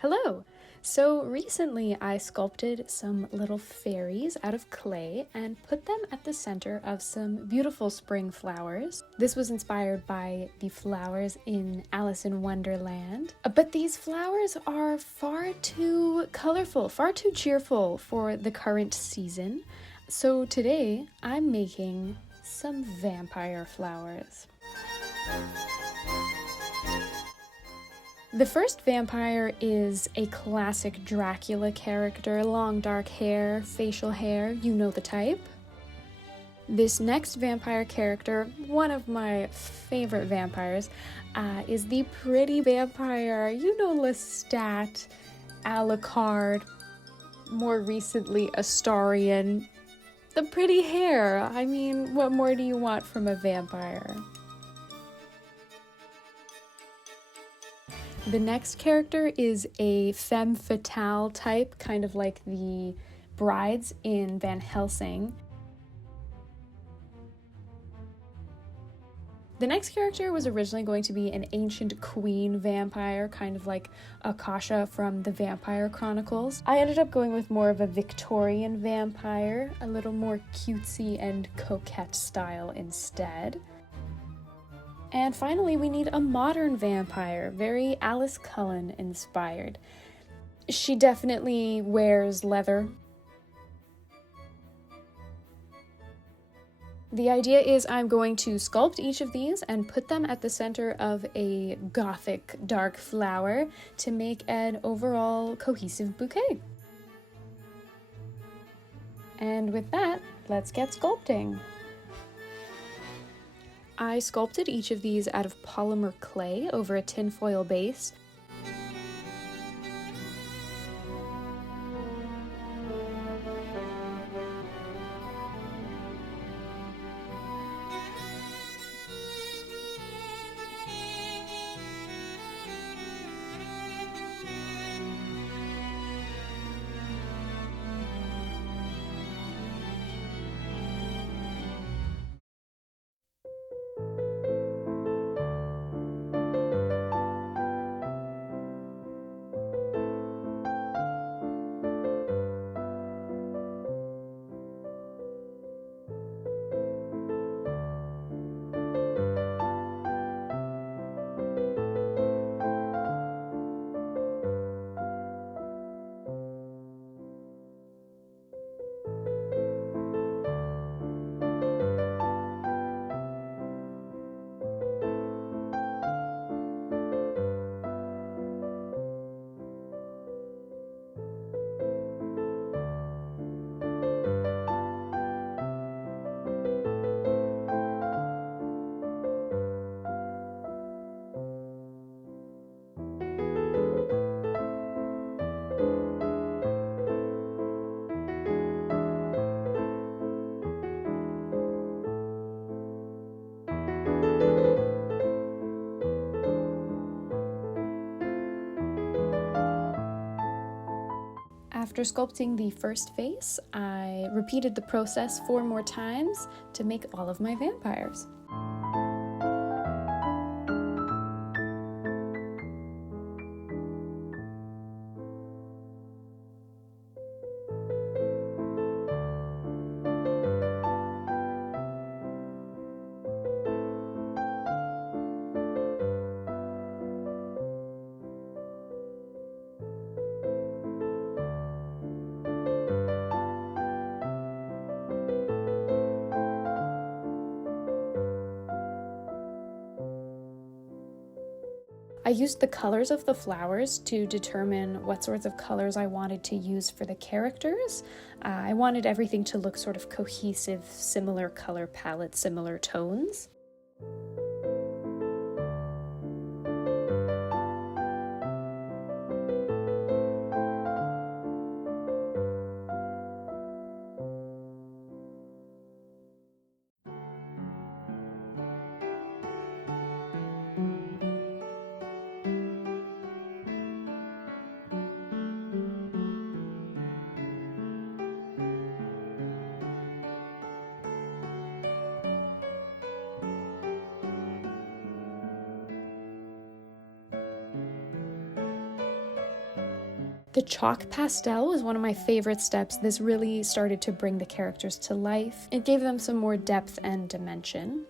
Hello! So recently I sculpted some little fairies out of clay and put them at the center of some beautiful spring flowers. This was inspired by the flowers in Alice in Wonderland. But these flowers are far too colorful, far too cheerful for the current season. So today I'm making some vampire flowers. The first vampire is a classic Dracula character, long dark hair, facial hair, you know the type. This next vampire character, one of my favorite vampires, is the pretty vampire, you know Lestat, Alucard, more recently Astarion. The pretty hair, I mean, what more do you want from a vampire? The next character is a femme fatale type, kind of like the brides in Van Helsing. The next character was originally going to be an ancient queen vampire, kind of like Akasha from the Vampire Chronicles. I ended up going with more of a Victorian vampire, a little more cutesy and coquette style instead. And finally, we need a modern vampire, very Alice Cullen inspired. She definitely wears leather. The idea is I'm going to sculpt each of these and put them at the center of a gothic dark flower to make an overall cohesive bouquet. And with that, let's get sculpting. I sculpted each of these out of polymer clay over a tinfoil base. After sculpting the first face, I repeated the process 4 more times to make all of my vampires. I used the colors of the flowers to determine what sorts of colors I wanted to use for the characters. I wanted everything to look sort of cohesive, similar color palette, similar tones. The chalk pastel was one of my favorite steps. This really started to bring the characters to life. It gave them some more depth and dimension.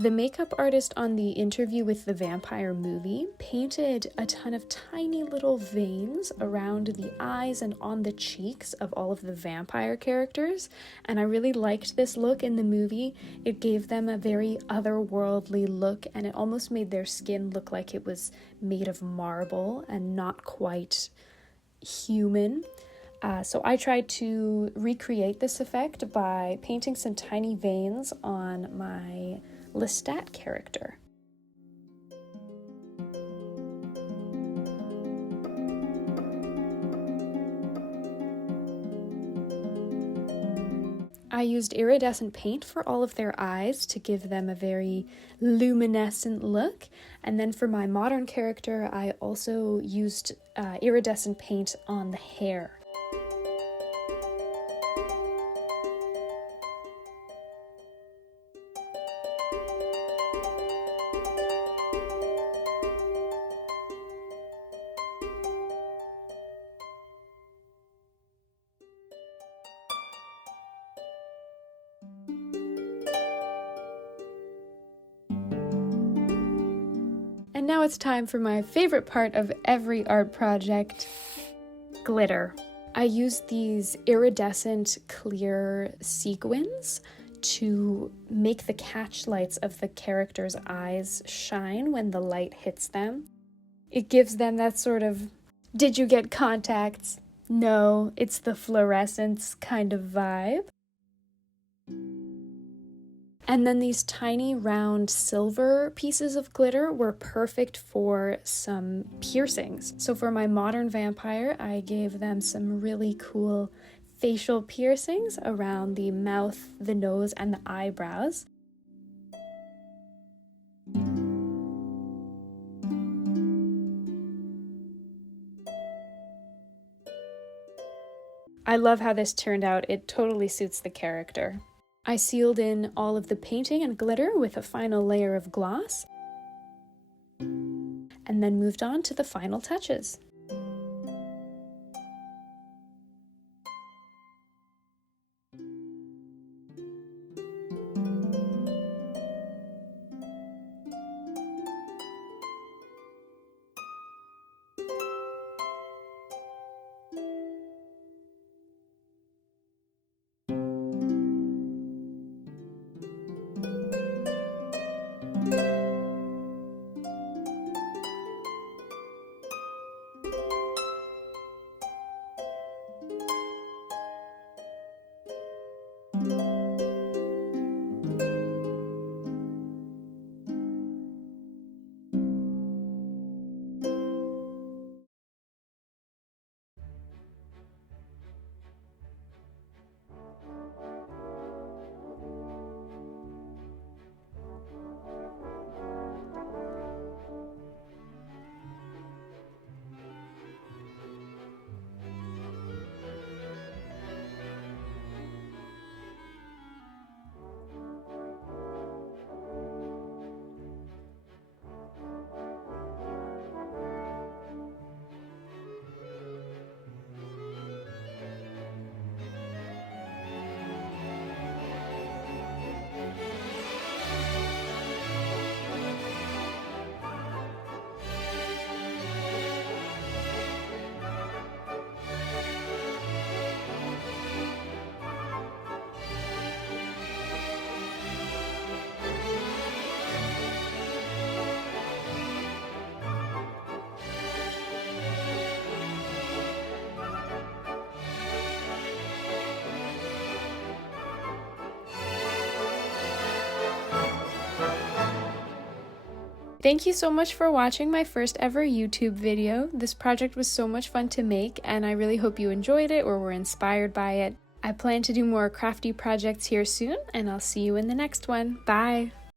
The makeup artist on the Interview with the Vampire movie painted a ton of tiny little veins around the eyes and on the cheeks of all of the vampire characters, and I really liked this look in the movie. It gave them a very otherworldly look, and it almost made their skin look like it was made of marble and not quite human. So I tried to recreate this effect by painting some tiny veins on my Lestat character. I used iridescent paint for all of their eyes to give them a very luminescent look, and then for my modern character I also used iridescent paint on the hair. And now it's time for my favorite part of every art project, glitter. I used these iridescent clear sequins to make the catch lights of the characters' eyes shine when the light hits them. It gives them that sort of, did you get contacts? No, it's the fluorescence kind of vibe. And then these tiny round silver pieces of glitter were perfect for some piercings. So for my modern vampire, I gave them some really cool facial piercings around the mouth, the nose, and the eyebrows. I love how this turned out. It totally suits the character. I sealed in all of the painting and glitter with a final layer of gloss, and then moved on to the final touches. Thank you so much for watching my first ever YouTube video. This project was so much fun to make, and I really hope you enjoyed it or were inspired by it. I plan to do more crafty projects here soon, and I'll see you in the next one. Bye!